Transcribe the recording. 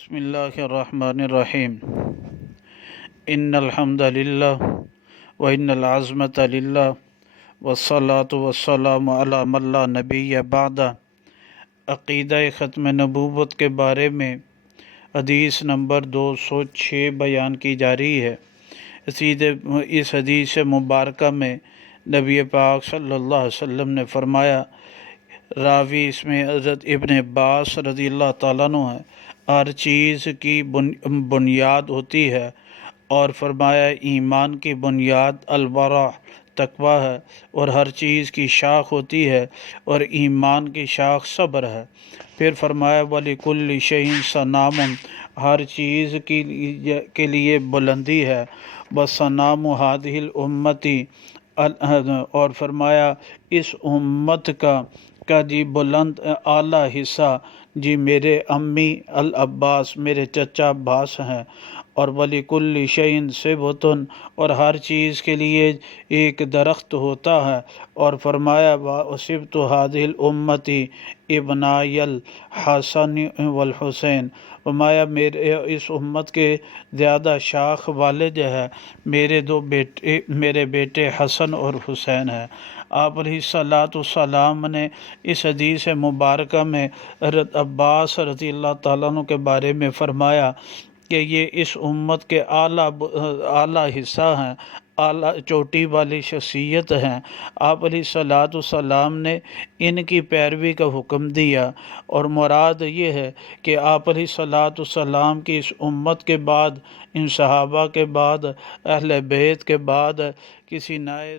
بسم اللہ الرحمن الرحیم ان الحمد للہ وان العظمۃ للہ والصلاة والسلام علی من لا نبی بعد۔ عقیدہ ختم نبوت کے بارے میں حدیث نمبر 206 بیان کی جا رہی ہے۔ اس حدیث مبارکہ میں نبی پاک صلی اللہ علیہ وسلم نے فرمایا، راوی اس میں حضرت ابن عباس رضی اللہ تعالیٰ عنہ ہے، ہر چیز کی بنیاد ہوتی ہے، اور فرمایا ایمان کی بنیاد الورع تقویٰ ہے، اور ہر چیز کی شاخ ہوتی ہے، اور ایمان کی شاخ صبر ہے۔ پھر فرمایا وَلِكُلِّ شَيْءٍ صَنَامٌ، ہر چیز کے لیے بلندی ہے، وَصَنَامُ هَذِهِ الْأُمَّةِ، اور فرمایا اس امت کا جی بلند اعلیٰ حصہ جی میرے امی العباس، میرے چچا عباس ہیں، اور وَلِكُلِّ شَيْءٍ صِبْغَةٌ، اور ہر چیز کے لیے ایک درخت ہوتا ہے، اور فرمایا وَأَصِبْتُ هَذِهِ الْأُمَّةِ ابنَائِي الحسن والحسین، فرمایا میرے اس امت کے زیادہ شاخ والے جو ہے میرے بیٹے حسن اور حسین ہیں۔ آپ علیہ الصلاۃ والسلام نے اس حدیث مبارکہ میں حضرت عباس رضی اللہ تعالیٰ عنہ کے بارے میں فرمایا کہ یہ اس امت کے اعلیٰ حصہ ہیں، اعلیٰ چوٹی والی شخصیت ہیں۔ آپ علیہ الصلاۃ والسلام نے ان کی پیروی کا حکم دیا، اور مراد یہ ہے کہ آپ علیہ الصلاۃ والسلام کی اس امت کے بعد، ان صحابہ کے بعد، اہل بیت کے بعد کسی نئے